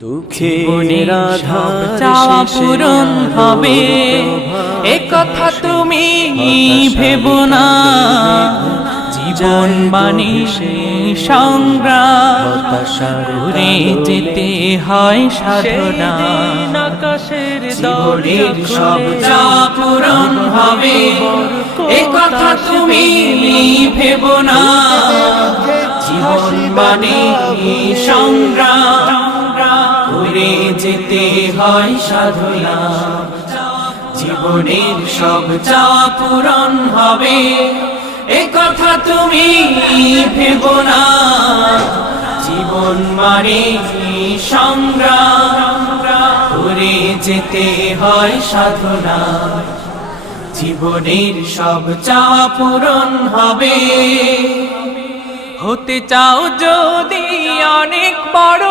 দুঃখের সব চাওয়া পূরণ হবে, এ কথা তুমি ভেবো না। জীবন মানে সংগ্রাম করে যেতে হয় সাধনা। জীবনের সব চাওয়া পূরণ হবে, এ কথা তুমি ভেবো না। জীবন মানে সংগ্রাম করে যেতে হয় সাধনা। জীবনের সব চাওয়া পূরণ হবে, এ কথা তুমি ভেবো না। জীবন মানে সংগ্রাম করে যেতে হয় সাধনা। জীবনের সব চাওয়া পূরণ হবে। হতে চাও যদি অনেক বড়,